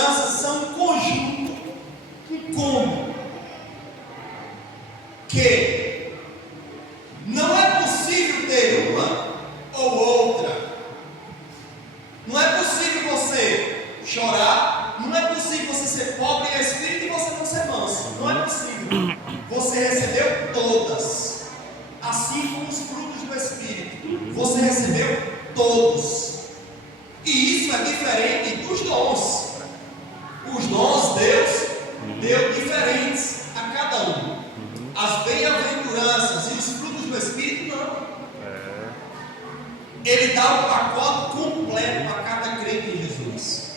bem-aventuranças são um conjunto, um combo, que não é possível ter uma ou outra. Não é possível você chorar, não é possível você ser pobre em espírito e você não ser manso. Não é possível. Você recebeu todas, assim como os frutos do Espírito. Você recebeu todos. E isso é diferente dos dons. Os dons Deus deu diferentes a cada um. As bem-aventuranças e os frutos do Espírito não. Ele dá o pacote completo a cada crente em Jesus.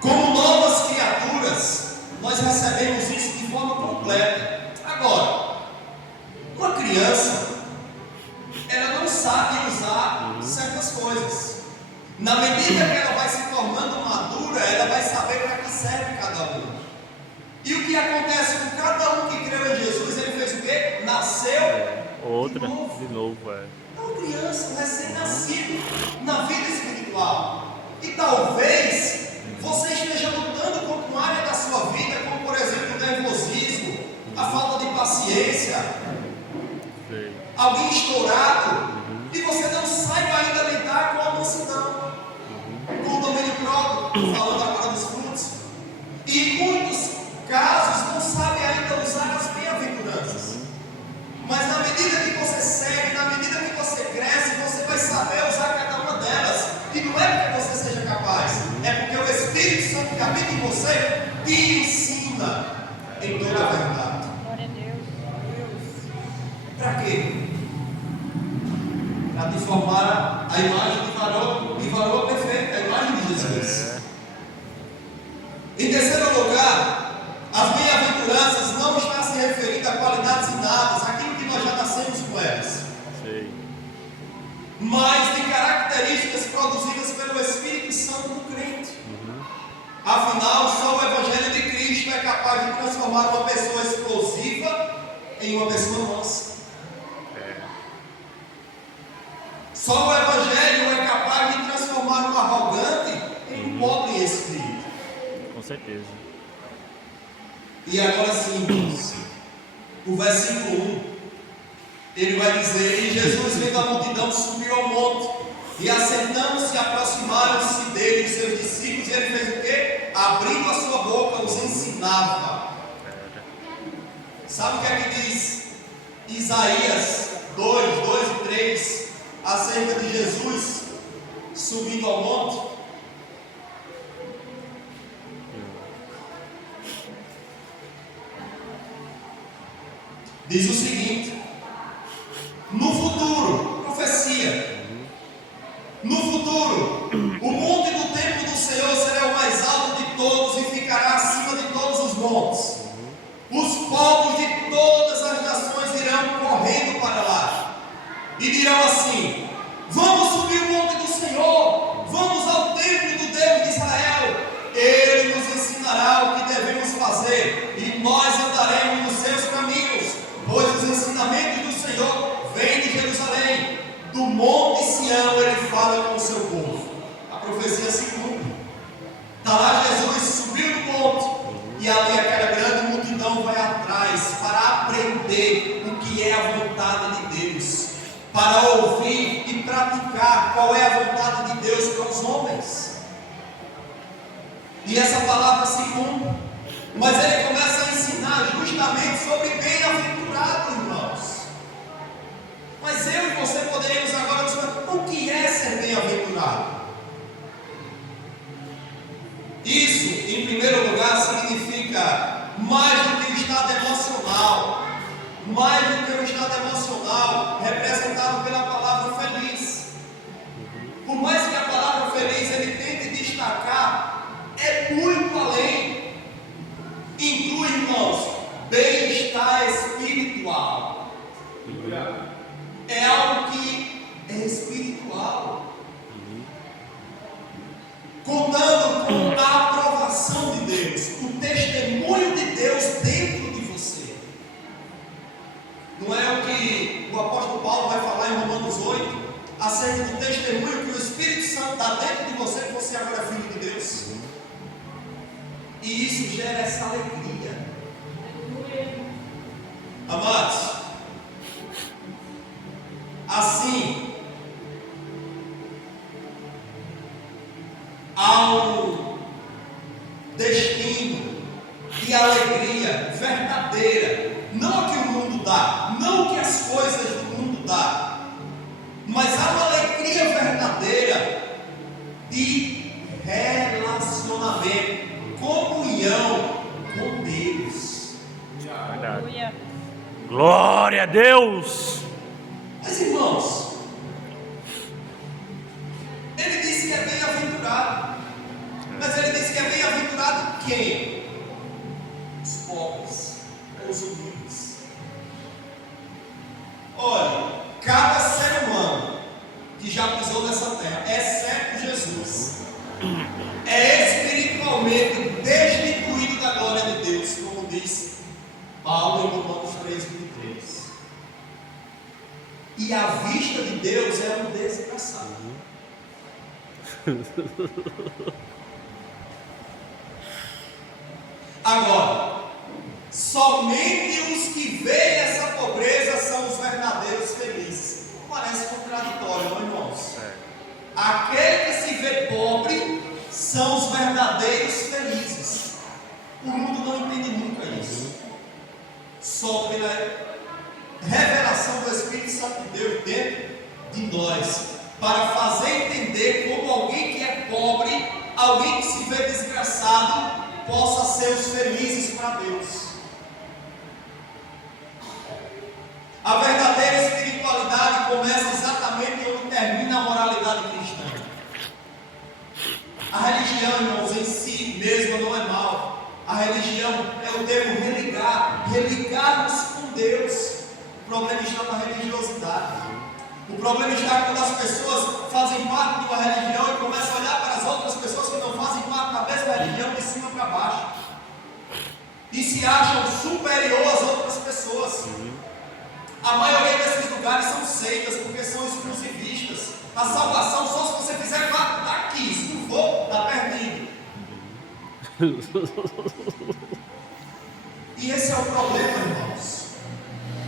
Como novas criaturas, nós recebemos isso de forma completa. Agora, uma criança, ela não sabe usar certas coisas. Na medida que ela vai se tornando madura, ela vai saber para que serve cada um. E o que acontece com cada um que creu em Jesus? Ele fez o quê? Nasceu Outra de novo. é. É uma criança, um recém-nascido na vida espiritual. E talvez você esteja lutando contra uma área da sua vida, como por exemplo o nervosismo, a falta de paciência, alguém estourado, e você não saiba ainda lidar com a mansidão, com o domínio próprio, falando agora dos frutos. E em muitos casos não sabe ainda usar as bem-aventuranças. Mas na medida que você segue, na medida que você cresce, você vai saber usar cada uma delas. E não é porque você seja capaz, é porque o Espírito Santo que habita em você te ensina em toda a verdade. Glória a Deus. Para quê? Para te formar a imagem de varão perfeito, a imagem de Jesus. Em terceiro lugar, as bem-aventuranças não está se referindo a qualidades inatas, aquilo que nós já nascemos com elas, mas de características produzidas pelo Espírito Santo do crente. Afinal, só o Evangelho de Cristo é capaz de transformar uma pessoa explosiva em uma pessoa mansa. Só o Evangelho é capaz de transformar um arrogante em um pobre em espírito. Com certeza. E agora sim, irmãos, o versículo 1, ele vai dizer: e Jesus, vendo a multidão, subiu ao monte, e assentando-se, aproximaram-se dele os seus discípulos, e ele fez o quê? Abrindo a sua boca, os ensinava. Sabe o que é que diz Isaías 2 e 3 acerca de Jesus subindo ao monte? Diz o seguinte: no futuro, profecia, no futuro, o monte do templo do Senhor será o mais alto de todos e ficará acima de todos os montes. Os povos de todas as nações irão correndo para lá e dirão assim: vamos subir o monte do Senhor, vamos ao templo do Deus de Israel. Ele nos ensinará o que devemos fazer e nós andaremos nos seus caminhos, pois os ensinamentos do Senhor vêm de Jerusalém, do monte Sião ele fala com o seu povo. A profecia se cumpre. Está lá Jesus, subiu no monte, e ali aquela grande multidão vai atrás para aprender o que é a vontade de Deus, para ouvir e praticar qual é a vontade de Deus para os homens. E essa palavra se cumpre, mas ele começa a ensinar justamente sobre bem-aventurado, irmãos. Mas eu e você poderíamos agora dizer: o que é ser bem-aventurado? Isso, em primeiro lugar, significa mais do que o estado emocional, mais do que o estado emocional representado pela palavra feliz. Por mais que a palavra feliz ele tente destacar, é muito além. Inclui, irmãos, bem-estar espiritual. É algo que é espiritual, contando com a aprovação de Deus, o testemunho de Deus dentro de você. Não é o que o apóstolo Paulo vai falar em Romanos 8 acerca do testemunho que o Espírito Santo dá está dentro de você que você agora é filho de Deus. E isso gera essa alegria. Amados, assim, há um destino e alegria verdadeira, não o que o mundo dá, não o que as coisas do mundo dá, mas há uma alegria verdadeira de relacionamento, comunhão com Deus. Verdade. Glória a Deus! Mas irmãos, ele disse que é bem-aventurado, mas ele disse que é bem-aventurado quem? Os pobres, os humildes. Olha, cada ser humano que já pisou nessa terra, exceto Jesus, é espiritualmente destituído da glória de Deus, como diz Paulo em Romanos 3:23. E a vista de Deus é um desgraçado. Agora, somente os que veem essa pobreza são os verdadeiros felizes. Parece contraditório, não, irmãos? Aquele que se vê pobre são os verdadeiros felizes. O mundo não entende nunca isso. Só pela revelação do Espírito Santo de Deus dentro de nós, para fazer entender como alguém que é pobre, alguém que se vê desgraçado, possa ser os felizes para Deus. A verdadeira espiritualidade começa exatamente onde termina a moralidade cristã. A religião, irmãos, em si mesma não é mal. A religião é o termo religar, religar-nos com Deus. O problema está na religiosidade. O problema está quando as pessoas fazem parte de uma religião e começam a olhar para as outras pessoas que não fazem parte da mesma religião de cima para baixo. E se acham superior às outras pessoas. A maioria desses lugares são seitas, porque são exclusivistas. A salvação só se você fizer parte daqui. Se não for, está perdido. E esse é o problema, irmãos.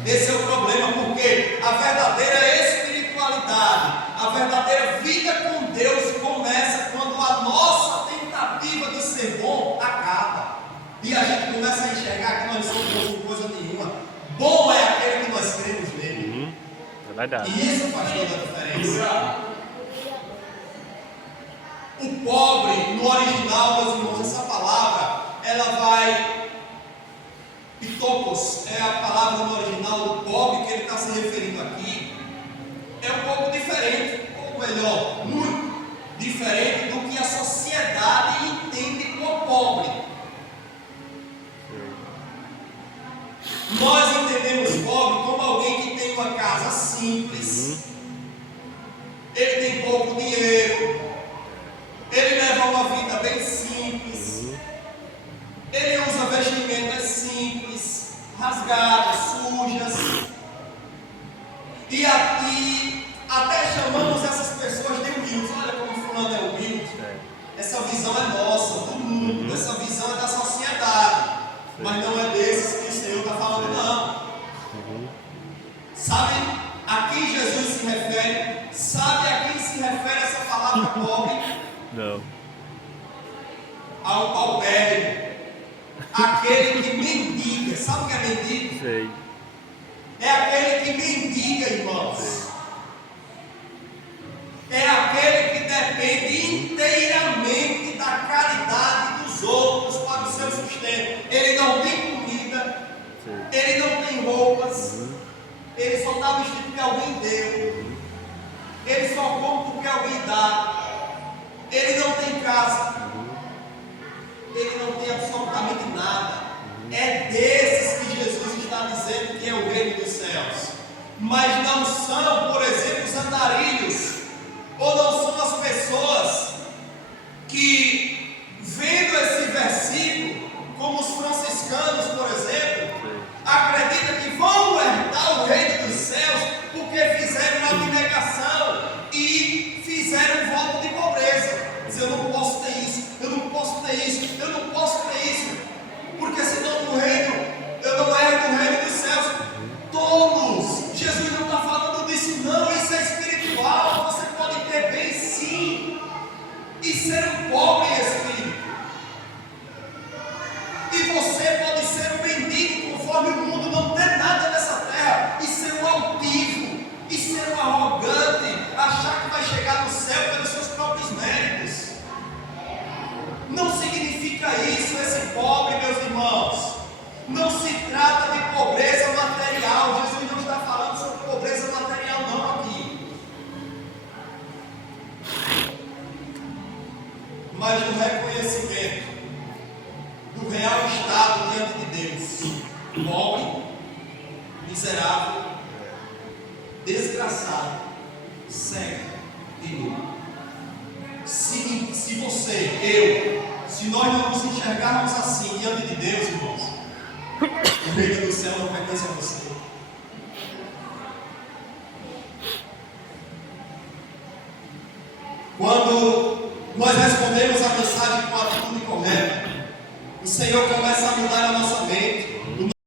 Esse é o problema, porque a verdadeira espiritualidade, a verdadeira vida com Deus começa quando a nossa tentativa de ser bom acaba. E a gente começa a enxergar que nós somos bons com coisa nenhuma. Bom é aquele que nós cremos nele. É verdade. E isso faz toda a diferença. O pobre, no original, meus irmãos, essa palavra, ela vai... Pitocos é a palavra no original do pobre que ele está se referindo aqui. É um pouco diferente, ou melhor, muito diferente do que a sociedade entende como pobre. Nós entendemos pobre como alguém que tem uma casa simples, ele tem pouco dinheiro, ele leva uma vida bem simples, ele usa vestimentas simples, rasgadas, sujas, e até chamamos essas pessoas de humildes. Olha como fulano é humilde. Essa visão é nossa, do mundo, essa visão é da sociedade, mas não é desses que o Senhor está falando, não. Sabe a quem Jesus se refere? Sabe a quem se refere essa palavra pobre? Não. Ao paupérrimo, aquele que mendiga. Sabe o que é mendigo? Sei. É aquele que mendiga, irmãos. É aquele que depende inteiramente da caridade dos outros para o seu sustento. Ele não tem comida, ele não tem roupas, ele só está vestido porque alguém deu, ele só come porque alguém dá, ele não tem casa, ele não tem absolutamente nada. É desses que Jesus está dizendo que é o reino dos céus. Mas não são, por exemplo, os andarilhos, ou não são as pessoas que, vendo esse versículo, como os franciscanos, por exemplo, acreditam que vão herdar o reino dos céus porque fizeram uma abnegação e fizeram um voto de pobreza. mas do reconhecimento do real estado diante de Deus. Pobre, miserável, desgraçado, cego e nu. Se você, se nós não nos enxergarmos assim diante de Deus, irmãos, o reino do céu não pertence a você. Quando nós respondemos a mensagem com a atitude correta, o Senhor começa a mudar a nossa mente.